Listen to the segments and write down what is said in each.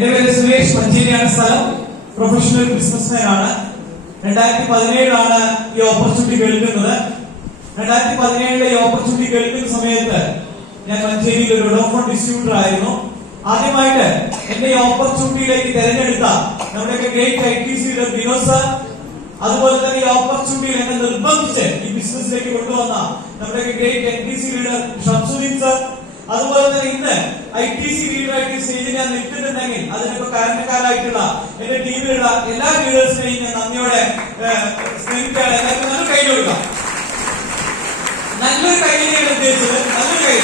എന്റെ പേര് സുരേഷ് മഞ്ചേരിയാണ് സ്ഥലം. പ്രൊഫഷണൽ ബിസിനസ്മാൻ ആണ്. രണ്ടായിരത്തി പതിനേഴിലാണ് ഈ ഓപ്പർച്യൂണിറ്റി കേൾക്കുന്നത്. രണ്ടായിരത്തി പതിനേഴിലെ ഈ ഓപ്പർച്യൂണിറ്റി കേൾക്കുന്ന സമയത്ത് ഞാൻ മഞ്ചേരിയിൽ ഒരു ഡോഫോൺ ഡിസ്ട്രിബ്യൂട്ടർ ആയിരുന്നു. ആദ്യമായിട്ട് എന്റെ ഈ ഓപ്പർച്യൂണിറ്റിയിലേക്ക് തെരഞ്ഞെടുത്ത നമ്മുടെയൊക്കെ ഗ്രേറ്റ് ഐ ടി സിയുടെ വിനോദ് സാർ അതുപോലെ തന്നെ ഈ ഓപ്പർച്യൂണിറ്റിയിൽ എന്നെ നിർബന്ധിച്ച് ഈ ബിസിനസ്സിലേക്ക് കൊണ്ടുവന്ന നമ്മുടെയൊക്കെ great N T C leader Shamsuddin sir അതുപോലെ തന്നെ ഇന്ന് ഐ ടി സി ലീഡറായിട്ട് സ്റ്റേജിൽ ഞാൻ നിൽക്കുന്നുണ്ടെങ്കിൽ അതിനൊക്കെ കാരണക്കാരായിട്ടുള്ള എന്റെ ടീമിലുള്ള എല്ലാ ലീഡേഴ്സിനെയും ഞാൻ നന്ദിയോടെ സ്നേഹിക്കുകയാണ്. എല്ലാവർക്കും നല്ല കൈ കൊടുക്കാം. നല്ലൊരു കൈയാണ് ഉദ്ദേശിച്ചത്? നല്ലൊരു കൈ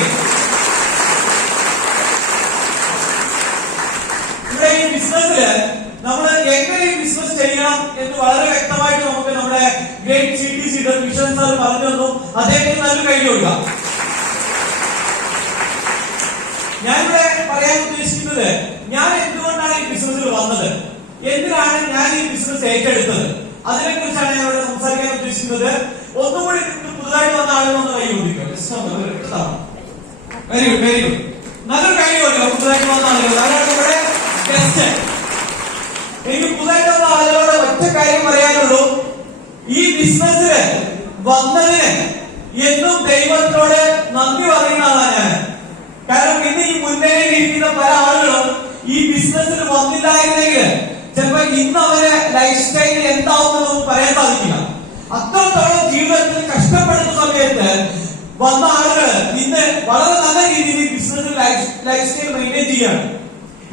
ഇവിടെ ഈ ബിസിനസ്സിൽ നമ്മൾ എങ്ങനെ ബിസിനസ് ചെയ്യണം എന്ന് വളരെ വ്യക്തമായിട്ട് നമുക്ക് നമ്മുടെ great C T C mission sir പറഞ്ഞു തന്നു. അദ്ദേഹത്തിന് നല്ലൊരു കൈ കൊടുക്കാം ഞാനിവിടെ പറയാൻ ഉദ്ദേശിക്കുന്നത് ഞാൻ എന്തുകൊണ്ടാണ് ഈ ബിസിനസ്സിൽ വന്നത്? എന്തിനാണ് ഞാൻ ഈ ബിസിനസ് ഏറ്റെടുത്തത്? അതിനെ കുറിച്ചാണ് ഞാൻ ഇവിടെ സംസാരിക്കാൻ ഉദ്ദേശിക്കുന്നത്. ഒന്നുകൂടി പുതുതായി വന്ന ആളുകളൊന്ന് കൈ ചോദിക്കും വെരി ഗുഡ് വെരി ഗുഡ് നല്ലൊരു കൈ കൊടുക്കാം പുതുതായിട്ട് വന്ന ആളുകൾ അതാണ് ഇവിടെ? ഗസ്റ്റ് എനിക്ക് പുതുതായിട്ട് വന്ന ആളുകളോട് ഒറ്റ കാര്യം പറയാനുള്ളൂ. ഈ ബിസിനസ്സിന് വന്നതിന് എന്നും ദൈവത്തോട് നന്ദി പറയുന്ന ആളാണ് ഞാൻ. കാരണം ഇന്ന് ഈ മുന്നേ ഇരിക്കുന്ന പല ആളുകളും ഈ ബിസിനസ്സിന് വന്നില്ലായിരുന്നെങ്കിൽ ചിലപ്പോ ഇന്ന് അവരെ ലൈഫ് സ്റ്റൈൽ എന്താവുന്നു പറയാൻ സാധിക്കില്ല. അത്രത്തോളം ജീവിതത്തിൽ കഷ്ടപ്പെടുന്ന സമയത്ത് വന്ന ആളുകൾ ഇന്ന് വളരെ നല്ല രീതിയിൽ ബിസിനസ് ലൈഫ് സ്റ്റൈൽ മെയിന്റെയിൻ ചെയ്യാണ്.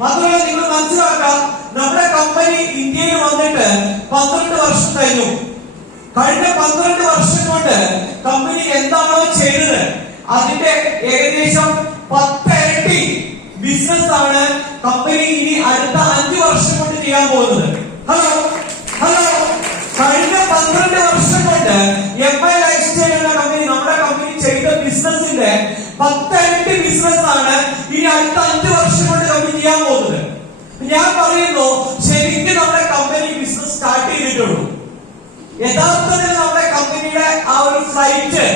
മാത്രമല്ല നിങ്ങൾ മനസ്സിലാക്കാം നമ്മുടെ കമ്പനി ഇന്ത്യയിൽ വന്നിട്ട് പന്ത്രണ്ട് വർഷം കഴിഞ്ഞു. കഴിഞ്ഞ പന്ത്രണ്ട് വർഷം കൊണ്ട് കമ്പനി എന്താണോ ചെയ്തത് അതിന്റെ ഏകദേശം പത്തിരട്ടി ബിസിനസ് ആണ് കമ്പനി ഇനി അടുത്ത അഞ്ചു വർഷം കൊണ്ട് ചെയ്യാൻ പോകുന്നത്. ഹലോ ഹലോ കഴിഞ്ഞ പന്ത്രണ്ട് വർഷം കൊണ്ട് എം ഐ ലൈഫ് എന്ന കമ്പനി നമ്മുടെ കമ്പനി ചെയ്ത ബിസിനസിന്റെ പത്തരട്ടി ബിസിനസ് ആണ് ഇനി അടുത്ത അഞ്ചു വർഷം കൊണ്ട് കമ്പനി ചെയ്യാൻ പോകുന്നത്. ഞാൻ പറയുന്നു ശരിക്കും നമ്മുടെ കമ്പനി ബിസിനസ് സ്റ്റാർട്ട് ചെയ്തിട്ടുള്ളൂ. യഥാർത്ഥത്തിൽ നമ്മുടെ കമ്പനിയുടെ ആ ഒരു ഫ്ലൈറ്റ്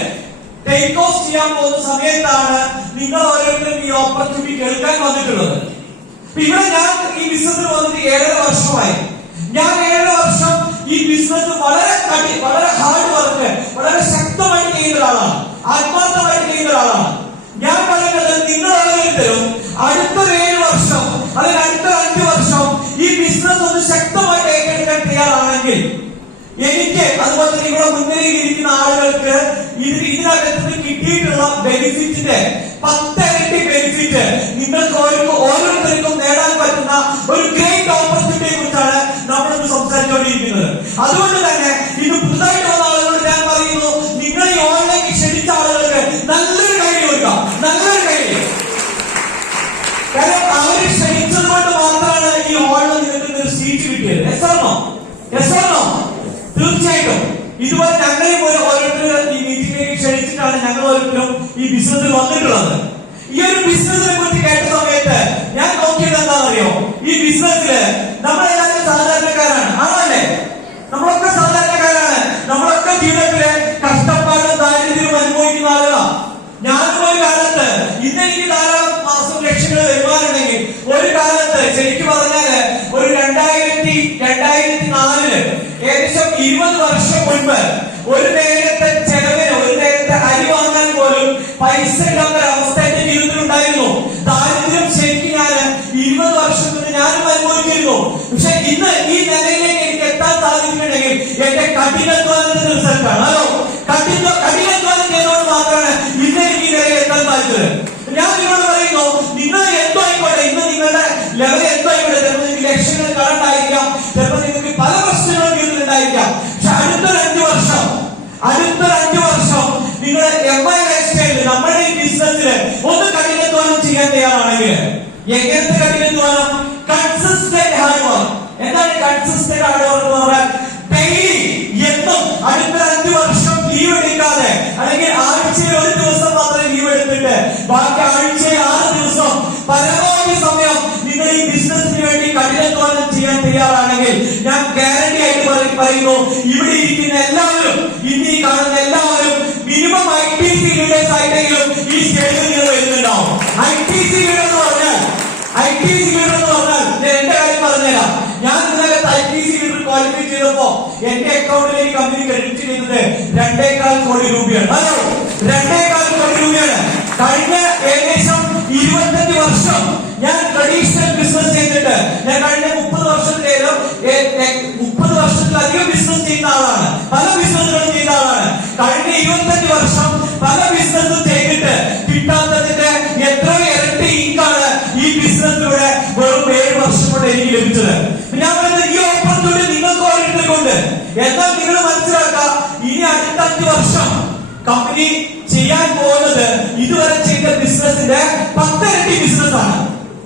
ടേക്ക് ഓഫ് ചെയ്യാൻ പോകുന്ന സമയത്താണ് നിങ്ങൾ ഓരോരുത്തരും ഈ ഓപ്പർച്യൂണിറ്റി കേൾക്കാൻ വന്നിട്ടുള്ളത്. ഇവിടെ ഞാൻ ഈ ബിസിനസ് വന്നിട്ട് ഏഴര വർഷമായി. ഞാൻ ഏഴര വർഷം ഈ ബിസിനസ് വളരെ കടി വളരെ ഹാർഡ് വർക്ക് വളരെ ശക്തമായിട്ട് ചെയ്യുന്ന ഒരാളാണ്. ആത്മാർത്ഥമായിട്ട് ചെയ്യുന്ന ഒരാളാണ്. ഞാൻ പറയുന്നത് നിങ്ങൾ ഓരോരുത്തരും അടുത്തൊരു ഏഴ് വർഷം അല്ലെങ്കിൽ അടുത്ത അഞ്ച് വർഷം ഈ ബിസിനസ് ഒന്ന് ശക്തമായിട്ട് ഏറ്റെടുക്കാൻ തയ്യാറാണെങ്കിൽ എനിക്ക് അതുപോലെ തന്നെ ഇവിടെ മുന്നിലേക്ക് ഇരിക്കുന്ന ആളുകൾക്ക് ഇത് ഇതിനകത്ത് കിട്ടിയിട്ടുള്ള ബെനിഫിറ്റിന്റെ പത്തരട്ടി ബെനിഫിറ്റ് നിങ്ങൾക്ക് ഓരോ ഓരോരുത്തർക്കും നേടാൻ പറ്റുന്ന ഒരു ഗ്രേറ്റ് ഓപ്പർച്യൂണിറ്റിയെ കുറിച്ചാണ് നമ്മൾ ഇന്ന് സംസാരിച്ചുകൊണ്ടിരിക്കുന്നത്. അതുകൊണ്ട് തന്നെ ഇത് പുതുതായിട്ട് ആളുകളോട് ഞാൻ പറയുന്നു നിങ്ങൾ ഈ ഓൺലൈനിൽ ക്ഷണിച്ച ആളുകൾക്ക് നല്ലൊരു കൈ കൊടുക്കാം. നല്ലൊരു കൈ കാരണം അവർ ക്ഷണിച്ചത് കൊണ്ട് മാത്രമാണ് ഈ ഓൺലൈൻ നിങ്ങൾക്ക് സീറ്റ് കിട്ടിയത്. എസ് ആണോ എസ് ആണോ? തീർച്ചയായിട്ടും. ഇതുപോലെ ഞങ്ങളെയും ഈ ബിസിനസ്സിൽ വന്നിട്ടുള്ളത്. ഈ ഒരു ബിസിനസിനെ കുറിച്ച് കേട്ട സമയത്ത് ഞാൻ നോക്കിയത് എന്താണെന്നറിയോ? ഈ ബിസിനസ്സിൽ നമ്മളെല്ലാവരും സാധാരണക്കാരാണ് ആണല്ലേ നമ്മളൊക്കെ സാധാരണക്കാരാണ് നമ്മളൊക്കെ ജീവിതത്തിൽ കഷ്ടപ്പാടും ദാരിദ്ര്യവും അനുഭവിക്കുന്ന ആളുകളാണ് ഞാനും ഒരു കാലത്ത് ഇന്ന് എനിക്ക് ധാരാളം മാസം ലക്ഷങ്ങൾ വരുമാനമുണ്ടെങ്കിൽ ഒരു കാലത്ത് ശരിക്കും പറഞ്ഞാൽ ഒരു രണ്ടായിരത്തി രണ്ടായിരത്തി നാലിൽ ഏകദേശം ഇരുപത് വർഷം മുൻപ് ഒരു നേരത്തെ ചെലവിന് ഒരു നേരത്തെ അരി വാങ്ങാൻ പോലും എന്റെ ജീവിതത്തിൽ ഉണ്ടായിരുന്നു. ദാരിദ്ര്യം ശരിക്കും ഞാൻ ഇരുപത് വർഷത്തിന് ഞാനും പക്ഷെ ഇന്ന് ഈ നിലയിലേക്ക് എനിക്ക് എത്താൻ സാധിച്ചിട്ടുണ്ടെങ്കിൽ എന്റെ കഠിനത്വത്തിന്റെ റിസൾട്ടാണ് ഹലോ കഠിന കഠിനാധ്വാനം തയ്യാറാണെങ്കിൽ എങ്ങനത്തെ കഠിനാധ്വാനം കൺസിസ്റ്റന്റ് ഹാർഡ് എന്താണ് കൺസിസ്റ്റന്റ് ഹാർഡ് എന്ന് പറഞ്ഞാൽ ഡെയിലി എന്നും അടുത്ത അഞ്ചു വർഷം ലീവ് എടുക്കാതെ അല്ലെങ്കിൽ ആഴ്ചയിൽ ഒരു ദിവസം മാത്രമേ ലീവ് എടുത്തിട്ട് ബാക്കി ആഴ്ചയിൽ ആറ് ദിവസം പരമാവധി സമയം നിങ്ങൾ ഈ ബിസിനസിന് വേണ്ടി കഠിനാധ്വാനം ചെയ്യാൻ തയ്യാറാണെങ്കിൽ ഞാൻ ഗ്യാരണ്ടി ആയിട്ട് പറ- പറയുന്നു ഇവിടെ ഇരിക്കുന്ന എല്ലാവരും ഇന്ന് ഈ കാണുന്ന എല്ലാവരും മിനിമം ഐ ടി സി ആയിട്ടെങ്കിലും ഈ സ്റ്റേജിൽ നിങ്ങൾ വരുന്നുണ്ടാവും. ഐ ടി സി ലീഡർ എന്ന് പറഞ്ഞാൽ ഐ ടി സി ലീഡർ എന്ന് പറഞ്ഞാൽ ഞാൻ എന്റെ കാര്യം പറഞ്ഞുതരാം. ഞാൻ ഇന്നലെ I T C leader qualify ചെയ്തപ്പോ എന്റെ അക്കൗണ്ടിലേക്ക് കമ്പനി ക്രെഡിറ്റ് ചെയ്തത് രണ്ടേകാൽ കോടി രൂപയാണ്. അതോ രണ്ടേകാൽ കോടി രൂപയാണ്. കഴിഞ്ഞ ഏകദേശം ഇരുപത്തഞ്ച് വർഷം ഞാൻ ട്രഡീഷണൽ ബിസിനസ് ചെയ്തിട്ട് ഞാൻ കഴിഞ്ഞ മുപ്പത് വർഷത്തിലേലും മുപ്പത് വർഷത്തിലധികം ബിസിനസ് ചെയ്യുന്ന ആളാണ്. പല ബിസിനസ്സുകളും ചെയ്യുന്ന ആളാണ്. കഴിഞ്ഞ ഇരുപത്തഞ്ച് വർഷം പല ബിസിനസ്സും എന്നാൽ നിങ്ങൾ മനസ്സിലാക്കുക ഇനി അടുത്ത അഞ്ച് വർഷം കമ്പനി ചെയ്യാൻ പോകുന്നത് ഇതുവരെ ചെയ്ത ബിസിനസിന്റെ പത്തരട്ടി ബിസിനസ് ആണ്.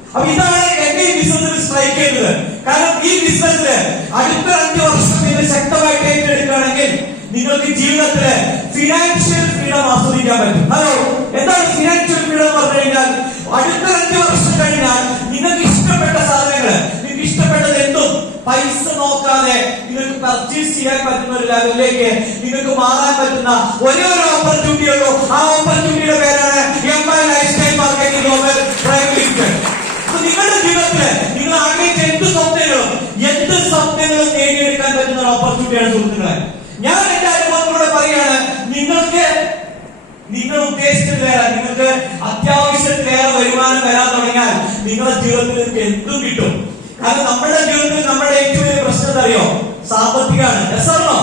അപ്പൊ ഇതാണ് എന്റെ ഈ ബിസിനസ്സിൽ സ്ട്രൈക്ക് ചെയ്യുന്നത് കാരണം ഈ ബിസിനസ്സിൽ അടുത്ത അഞ്ച് വർഷം നിങ്ങൾ ശക്തമായിട്ട് ഏറ്റെടുക്കുകയാണെങ്കിൽ നിങ്ങൾക്ക് ജീവിതത്തിൽ ഫിനാൻഷ്യൽ ഫ്രീഡം ആസ്വദിക്കാൻ പറ്റും. ഹലോ എന്താണ് ഫിനാൻഷ്യൽ ഫ്രീഡം എന്ന് പറഞ്ഞു കഴിഞ്ഞാൽ അടുത്ത അഞ്ച് വർഷം കഴിഞ്ഞാൽ നിങ്ങൾക്ക് ഇഷ്ടപ്പെട്ട സാധനങ്ങൾ നിങ്ങൾക്ക് ഇഷ്ടപ്പെട്ടത് എന്തും പൈസ നോക്കാതെ പർച്ചേസ് ചെയ്യാൻ പറ്റുന്ന ഒരു ലെവലിലേക്ക് നിങ്ങൾക്ക് മാറാൻ പറ്റുന്ന ഒരേ ഒരു ഓപ്പർച്യൂണിറ്റി ഉള്ളൂ. ആ ഓപ്പർച്യൂണിറ്റിയുടെ പേരാണ് M I lifestyle marketing global private limited നിങ്ങളുടെ ജീവിതത്തിൽ നിങ്ങൾ ആഗ്രഹിച്ച എന്ത് സ്വപ്നങ്ങളും എന്ത് സ്വപ്നങ്ങളും നേടിയെടുക്കാൻ പറ്റുന്ന ഒരു ഓപ്പർച്യൂണിറ്റിയാണ് സുഹൃത്തുക്കളെ. ഞാൻ എന്റെ അനുഭവത്തിലൂടെ പറയാണ് നിങ്ങൾക്ക് നിങ്ങൾ ഉദ്ദേശിച്ചതിലേറെ നിങ്ങൾക്ക് അത്യാവശ്യത്തിലേറെ വരുമാനം വരാൻ തുടങ്ങിയാൽ നിങ്ങളുടെ ജീവിതത്തിൽ എന്തും കിട്ടും. കാരണം നമ്മുടെ ജീവിതത്തിൽ നമ്മുടെ ഏറ്റവും വലിയ പ്രശ്നം അറിയോ? സാമ്പത്തികമാണ്. രസമാണോ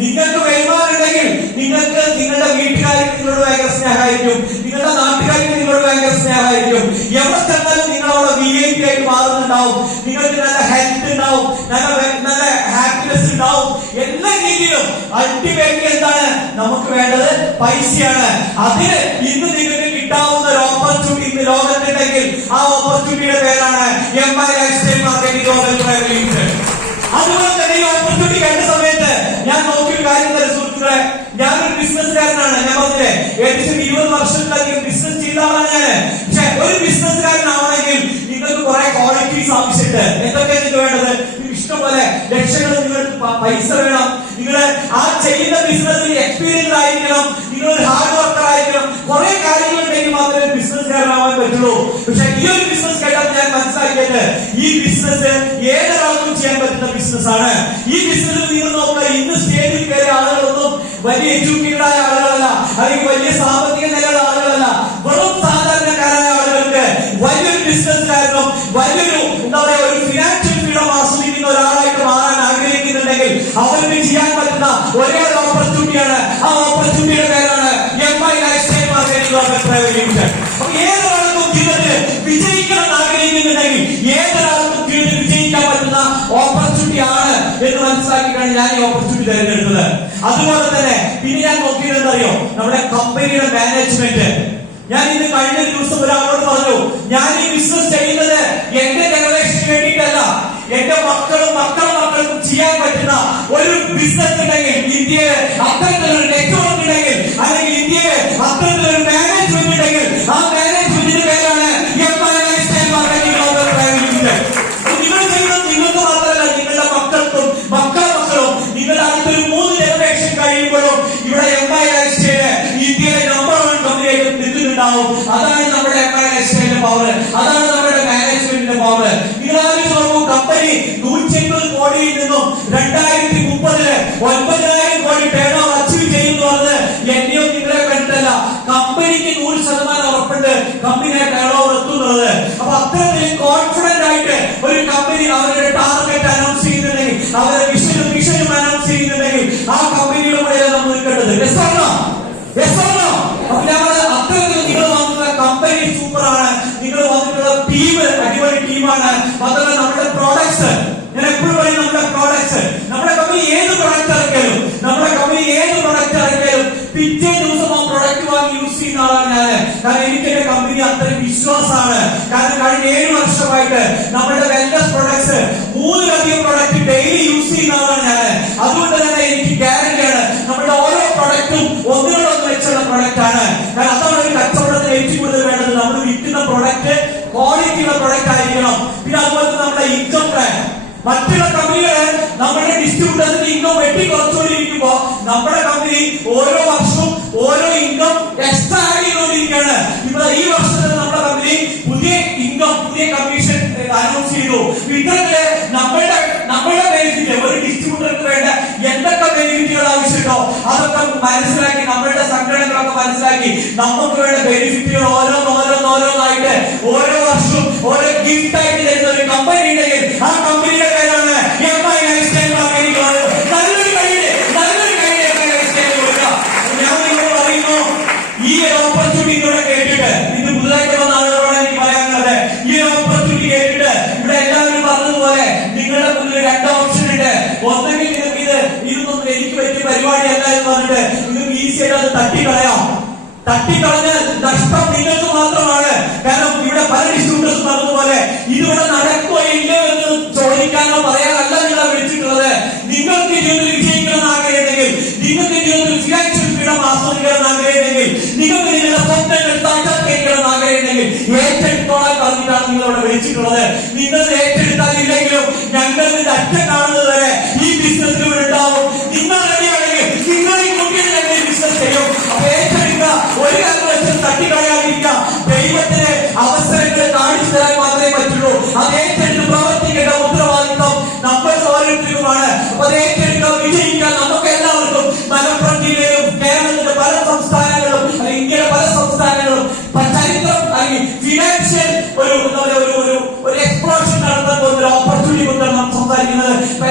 നിങ്ങൾക്ക് വരുമാനം ഉണ്ടെങ്കിൽ നിങ്ങൾക്ക് നിങ്ങളുടെ വീട്ടുകാർക്ക് നിങ്ങളോട് ഭയങ്കര സ്നേഹമായിരിക്കും. നിങ്ങളുടെ നാട്ടുകാർക്ക് നിങ്ങളോട് ഭയങ്കര സ്നേഹമായിരിക്കും. എവിടെ ചെന്നാലും നിങ്ങളവിടെ വി ഐ പി ആയിട്ട് മാറുന്നുണ്ടാവും. നിങ്ങൾക്ക് നല്ല ഹെൽത്ത് ഉണ്ടാവും. നല്ല നല്ല ഹാപ്പിനെസ് ഉണ്ടാവും. എല്ലാ രീതിയിലും അൾട്ടിമേറ്റ്ലി എന്താണ് നമുക്ക് വേണ്ടത്? പൈസയാണ്. അതിന് ഇന്ന് നിങ്ങൾക്ക് കിട്ടാവുന്ന ഒരു ഓപ്പർച്യൂണിറ്റി ഇന്ന് ലോകത്തുണ്ടെങ്കിൽ ആ ഓപ്പർച്യൂണിറ്റിയുടെ പേരാണ് M I life style marketing അതുപോലെ തന്നെ ഈ ഓപ്പർച്യൂണിറ്റി കണ്ട സമയത്ത് ഞാൻ നോക്കിയൊരു കാര്യം തന്നെ സുഹൃത്തുക്കളെ. ഞാനൊരു ബിസിനസ്സുകാരനാണ് ഞാൻ പറഞ്ഞില്ലേ ഏകദേശം ഇരുപത് വർഷത്തിലധികം ബിസിനസ് ചെയ്ത ആളാണ് ഞാൻ. പക്ഷെ ഒരു ബിസിനസ്സുകാരനാവണമെങ്കിൽ നിങ്ങൾക്ക് കുറെ ക്വാളിറ്റീസ് ആവശ്യമുണ്ട്. എന്തൊക്കെയാണ് നിങ്ങൾക്ക് വേണ്ടത്? ഇഷ്ടംപോലെ ലക്ഷങ്ങൾ നിങ്ങൾക്ക് പൈസ വേണം. നിങ്ങൾ ആ ചെയ്യുന്ന ബിസിനസ്സിൽ എക്സ്പീരിയൻസ് ആയിരിക്കണം. നിങ്ങൾ ഒരു ഹാർഡ് വർക്കർ ആയിരിക്കണം. കുറെ കാര്യങ്ങൾ ബിസിനസ്സുകാരനാവാൻ പറ്റുള്ളൂ. പക്ഷെ ഈ ഒരു ബിസിനസ് കേട്ടപ്പോൾ ഞാൻ മനസ്സിലാക്കിയത് ഈ ബിസിനസ് ഏതൊരാൾക്കും ചെയ്യാൻ പറ്റുന്ന ബിസിനസ് ആണ്. ഈ ബിസിനസ്സിൽ നിങ്ങൾ നോക്കുക ഇന്ന് സ്റ്റേജിൽ കയറിയ ആളുകളൊന്നും വലിയ എഡ്യൂക്കേറ്റഡ് ആയ ആളുകളല്ല. അല്ലെങ്കിൽ വലിയ സാമ്പത്തിക നിലയുള്ള ആളുകളല്ല. വെറും സാധാരണക്കാരായ ആളുകൾക്ക് വലിയൊരു ബിസിനസ്സുകാരനും വലിയൊരു എന്താ പറയുക ഒരു ഫിനാൻഷ്യൽ ഫ്രീഡം ആസ്വദിക്കുന്ന ഒരാളായിട്ട് മാറാൻ ആഗ്രഹിക്കുന്നുണ്ടെങ്കിൽ അവർക്ക് ചെയ്യാൻ പറ്റുന്ന ഒരേ ഒരു ഓപ്പർച്യൂണിറ്റിയാണ് ആ ഓപ്പർച്യൂണിറ്റിയുടെ ഏതൊരാൾക്കും ജീവിതത്തിൽ വിജയിക്കണം എന്ന് ആഗ്രഹിക്കുന്നുണ്ടെങ്കിൽ ഏതൊരാൾക്കും ജീവിതത്തിൽ വിജയിക്കാൻ പറ്റുന്ന ഓപ്പർച്യൂണിറ്റി ആണ് എന്ന് മനസ്സിലാക്കിയിട്ടാണ് ഞാൻ ഈ ഓപ്പർച്യൂണിറ്റി തിരഞ്ഞെടുത്തത്. അതുപോലെ തന്നെ പിന്നെ ഞാൻ നോക്കിയത് അറിയോ നമ്മുടെ കമ്പനിയുടെ മാനേജ്മെന്റ് ഞാൻ ഇന്ന് കഴിഞ്ഞ ദിവസം ഒരാളോട് പറഞ്ഞു ഞാൻ ഈ ബിസിനസ് ചെയ്യുന്നത് എന്റെ ജനറേഷന് വേണ്ടിയിട്ടല്ല. എന്റെ മക്കളും മക്കളും മക്കൾക്കും ചെയ്യാൻ പറ്റുന്ന ഒരു ബിസിനസ് ഉണ്ടെങ്കിൽ ഇന്ത്യയിൽ അത്തരത്തിലൊരു നിൽക്കുന്നുണ്ടാവും അതാണ് നമ്മുടെ ലൈഫ് പവർ അതാണ് നമ്മുടെ മാനേജ്മെന്റിന്റെ പവർ നിങ്ങൾ കമ്പനി നൂറ്റി കോടിയിൽ നിന്നും രണ്ടായിരത്തി മുപ്പതിൽ ഒൻപതിനായിരം കോടി ടേൺ അച്ചീവ് ചെയ്യുന്നു പറഞ്ഞത് എന്നെയും നിങ്ങളെ കണ്ടിട്ടല്ല കമ്പനിക്ക് നൂറ് ശതമാനം ഉറപ്പുണ്ട്. കമ്പനി ടേൺ ഓവർ എത്തുന്നത് അപ്പൊ അത്തരത്തിൽ കോൺഫിഡന്റ് ആയിട്ട് ഒരു കമ്പനി അവരുടെ മാത്രമല്ല നമ്മുടെ പ്രോഡക്ട്സ് ഞാൻ എപ്പോഴും പറയും നമ്മുടെ പ്രോഡക്ട്സ് നമ്മുടെ കമ്പനി ഏത് പ്രൊഡക്റ്റ് ഇറക്കിയാലും നമ്മുടെ കമ്പനി ഏത് പ്രൊഡക്റ്റ് ഇറക്കിയാലും പിറ്റേ ദിവസം ആ പ്രൊഡക്റ്റ് വാങ്ങി യൂസ് ചെയ്യുന്ന ആളാണ് ഞാൻ കാരണം എനിക്ക് എന്റെ കമ്പനി അത്രയും വിശ്വാസമാണ്. കാരണം കഴിഞ്ഞ ഏഴ് വർഷമായിട്ട് നമ്മുടെ വെൽനസ് പ്രൊഡക്ട്സ് മൂന്നിലധികം പ്രൊഡക്റ്റ് ഡെയിലി യൂസ് ചെയ്യുന്ന ആളാണ് ഞാൻ അതുകൊണ്ട് തന്നെ എനിക്ക് ഗ്യാരണ്ടിയാണ് നമ്മുടെ ഓരോ പ്രൊഡക്റ്റും ഒന്നിനോടൊന്ന് വെച്ചുള്ള പ്രൊഡക്റ്റ് ആണ് കാരണം അതാണ് ഒരു കച്ചവടത്തിന് ഏറ്റവും കൂടുതൽ വേണ്ടത് നമ്മൾ വിൽക്കുന്ന പ്രൊഡക്റ്റ് ക്വാളിറ്റിയുള്ള പ്രൊഡക്റ്റ് ആയിരിക്കണം. പിന്നെ അതുപോലെ തന്നെ നമ്മുടെ ഇൻകം പ്ലാൻ മറ്റുള്ള കമ്പനികൾ നമ്മുടെ ഡിസ്ട്രിബ്യൂട്ടേഴ്സിന്റെ ഇൻകം വെട്ടി കുറച്ചുകൊണ്ടിരിക്കുമ്പോ നമ്മുടെ കമ്പനി ഓരോ വർഷവും ഓരോ ഇൻകം എക്സ്ട്രാ ആഡ് ചെയ്തുകൊണ്ടിരിക്കുകയാണ് ഇപ്പൊ ഈ വർഷത്തിൽ നമ്മുടെ കമ്പനി പുതിയ ഇൻകം പുതിയ കമ്മീഷൻ അനൗൺസ് ചെയ്തു. ഇത്തരത്തിൽ നമ്മളുടെ നമ്മളുടെ ബെനിഫിറ്റ് ഒരു ഡിസ്ട്രിബ്യൂട്ടർക്ക് വേണ്ട എന്തൊക്കെ ബെനിഫിറ്റുകൾ ആവശ്യമുണ്ടോ അതൊക്കെ മനസ്സിലാക്കി നമ്മളുടെ സംഘടനകളൊക്കെ മനസ്സിലാക്കി നമുക്ക് വേണ്ട ബെനിഫിറ്റുകൾ ഓരോന്ന് ഓരോ ഓരോ ഗിഫ്റ്റ് ആയിട്ട് ഒരു കമ്പനി ഉണ്ടെങ്കിൽ ആ കമ്പനിയുടെ പേരാണ് ഈ ഒരു ഓപ്പർച്യൂണിറ്റി കൂടെ കേട്ടിട്ട് ഇത് പുതുതായിട്ട് വന്ന ആളുകളോട് എനിക്ക് പറയാനുള്ളത്. ഈ ഒരു ഓപ്പർച്യൂണിറ്റി കേട്ടിട്ട് ഇവിടെ എല്ലാവരും പറഞ്ഞതുപോലെ നിങ്ങളുടെ മുന്നിൽ രണ്ട് ഓപ്ഷൻ ഉണ്ട്. ഒന്നെങ്കിൽ നിങ്ങൾക്ക് ഇത് ഇതൊന്നും എനിക്ക് പറ്റിയ പരിപാടിയല്ല എന്ന് പറഞ്ഞിട്ട് നിങ്ങൾക്ക് ഈസിയായിട്ട് അത് തട്ടിക്കളയാം. തട്ടിക്കളഞ്ഞാൽ നഷ്ടം നിങ്ങൾക്ക് മാത്രമാണ്. കാരണം ഇവിടെ പല ഡിസ്ട്രിബ്യൂട്ടേഴ്സ് പറഞ്ഞതുപോലെ ഇതിവിടെ നടക്കുമോ ഇല്ലയോ എന്ന് ചോദിക്കാനോ പറയാനല്ല നിങ്ങളെ വിളിച്ചിട്ടുള്ളത്. നിങ്ങൾക്ക് ജീവിതത്തിൽ ആഗ്രഹമുണ്ടെങ്കിൽ നിങ്ങൾക്ക് തരാൻ മാത്രമേ പറ്റുള്ളൂ. അത് ഏറ്റെടുത്ത് പ്രവർത്തിക്കേണ്ട ഉത്തരവാദിത്വം നമ്മൾ ഓരോരുത്തരുമാണ് അപ്പൊ അത് ഏറ്റെടുക്കാൻ വിജയിക്കാൻ നമുക്ക് എല്ലാവർക്കും മലപ്പുറം ജില്ലയിലും കേരളത്തിന്റെ പല സംസ്ഥാനങ്ങളും അല്ലെങ്കിൽ ഇന്ത്യയിലെ പല സംസ്ഥാനങ്ങളും ചരിത്രം അല്ലെങ്കിൽ ഫിനാൻഷ്യൽ ഒരു ഒരു ഒരു എക്സ്പ്ലോഷൻ നടത്താൻ പോകുന്ന ഒരു ഓപ്പർച്യൂണിറ്റി കൊണ്ടാണ് നാം സംസാരിക്കുന്നത്. അപ്പൊ